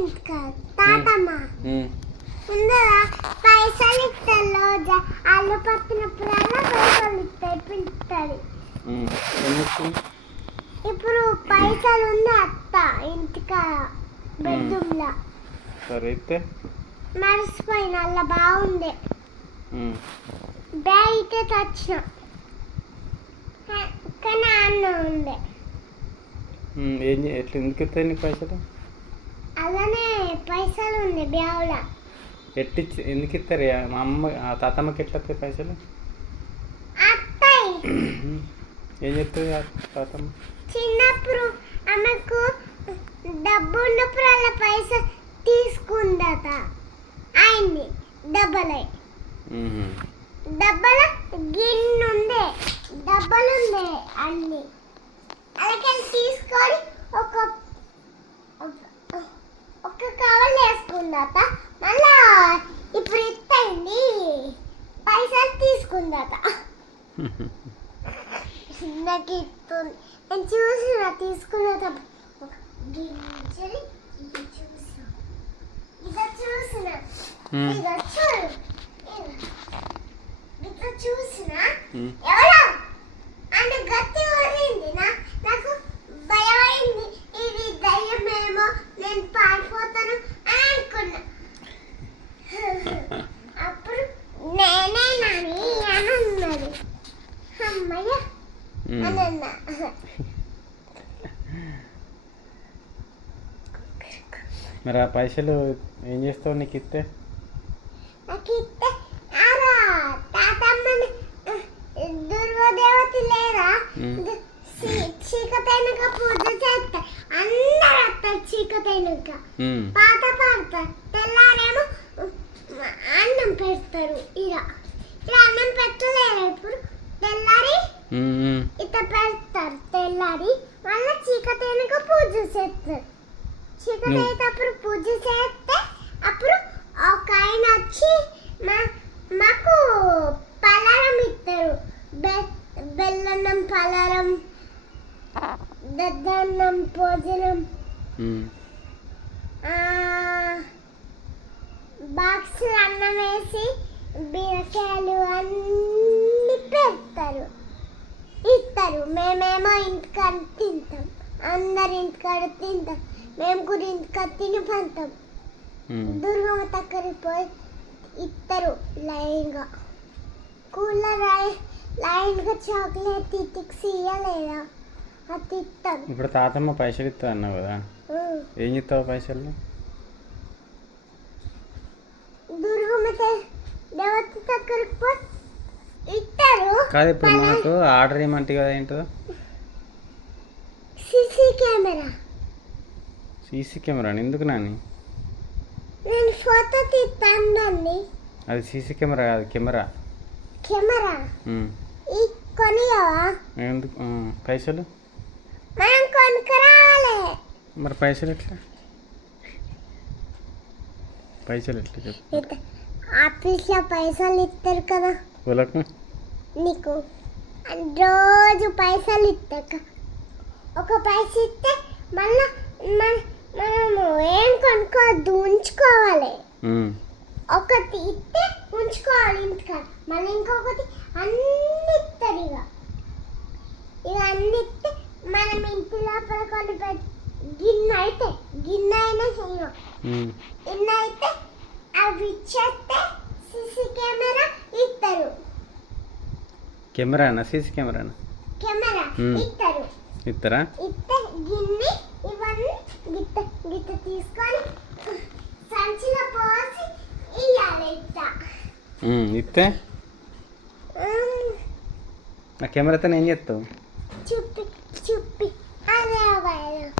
ఇంకా తాతమ్మ ముందర పైసలు ఇస్తారు రోజా అల్లు పట్టినప్పుడల్లా పైసలు ఇస్తాయి పిలుస్తుంది. ఇప్పుడు పైసలు ఉంది అత్త ఇంటికా బెడ్రూమ్లో. సరే అయితే మర్చిపోయిన అలా బాగుండే బ్యాగ్ అయితే తెచ్చిన కానీ అన్న ఉండే. ఎట్లా ఎందుకు ఇస్తాయి నీకు పైసలు? అలానే పైసలు ఉంది బ్యాగులో. ఎందుకు ఇస్తారు? మా అమ్మ తాతమ్మకి ఎట్లా వస్తాయి పైసలు? అత్తాయి. ఏం చెప్తుంది తాతమ్మ? చిన్నప్పుడు ఆమెకు డబ్బు ఉన్నప్పుడు అలా పైసలు తీసుకుందట ఆయన్ని డబ్బలై. డబ్బల గిన్నె ఉండే డబ్బలు ఉండే అన్ని అలాగే తీసుకొని ఒక కవర్ వేసుకుందట. మళ్ళా ఇప్పుడు ఇస్తాండి పైసలు తీసుకుందట. నాకు ఇస్తుంది నేను చూసిన తీసుకున్నట గింజలి ఇది చూసిన ఇట్లా చూసిన ఇక చూడు ఇట్లా చూసిన ఎవరో అంటే గట్టి కొరింది నాకు భయమైంది. ఇది దయ్యమేమో నేను పారిపోతాను అని అనుకున్నా. అప్పుడు నేనే నాని అని అన్నది. అమ్మయ్య అని అన్నా. మరి ఆ పైసలు ఏం చేస్తావు నీకు ఇస్తే? నాకు ఇస్తే తాతమ్మని దుర్గదేవత లేదా చీకటైనక పూజ చేస్తా. అందరు వస్తారు చీకటైనక పాట పాడతారు. తెల్లారేమో అన్నం పెడతారు. ఇలా అన్నం పెట్టలేరు. ఇప్పుడు తెల్లారి ఇట్లా పెడతారు. తెల్లారి మళ్ళీ చీకటైనక పూజ చేస్తారు. చీకటి అయ్యేటప్పుడు పూజ చేస్తే అప్పుడు ఒక ఆయన వచ్చి మాకు పలారం ఇస్తారు. బెల్లన్నం పలారం దద్దన్నం భోజనం బాక్స్ అన్నం వేసి బీరకాయలు అన్ని పెడతారు ఇస్తారు. మేమేమో ఇంటికాడ తింటాం. అందరు ఇంటికాడ తింటాం. మేము కూడా ఇంటికాడ తిని పంతాం. దుర్గమ్మ దగ్గరికి పోయి ఇస్తారు లైన్గా. కూలర్ లైన్గా చాక్లెట్ ఇటిక్స్ ఇవ్వలేదా అది ఇస్తాం. ఇప్పుడు తాతమ్మ పైసలు ఇస్తా అన్నావు కదా, ఏం ఇస్తావు పైసలు? దుర్గమ్మ దేవత దగ్గరికి పోయి ఇస్తారు. కాదు ఇప్పుడు మనకు ఆర్డర్ ఏమంటే కదా ఏంటో? CC camera. సీసీ కెమెరా ఎందుకు నాని? నేను ఫోటో తీస్తాను దాన్ని. అది సీసీ కెమెరా కాదు, కెమెరా. కెమెరా ఈ కొనియవా? ఎందుకు పైసలు? మనం కొనుక్కరావాలి. మరి పైసలు ఎట్లా? పైసలు ఎట్లా చెప్పు? ఆఫీస్లో పైసలు ఇస్తారు కదా వాళ్ళకు. నీకు రోజు పైసలు ఇస్తాక ఒక పైస ఇస్తే మళ్ళీ మనము ఏం కొనుక్కోవద్దు, ఉంచుకోవాలి. ఒకటి ఇస్తే ఉంచుకోవాలి ఇంటికాడ. మళ్ళీ ఇంకొకటి అన్ని ఇస్తారు. ఇక అన్ని ఇస్తే మనం ఇంటి లోపల కొని గిన్నె అయినా చేయను. ఇన్ని అయితే అవి ఇచ్చేస్తే సీసీ కెమెరా ఇస్తారు. కెమెరానా? సీసీ కెమెరానా? కెమెరా ఇస్తారు. ఇస్తారా? ఇస్తే గిన్నె ఇవన్నీ గిత్త తీసుకొని సంచిలో పోసి ఇయ్యాలి. ఇస్తే ఆ కెమెరాతో ఏం చేస్తావు? చూపి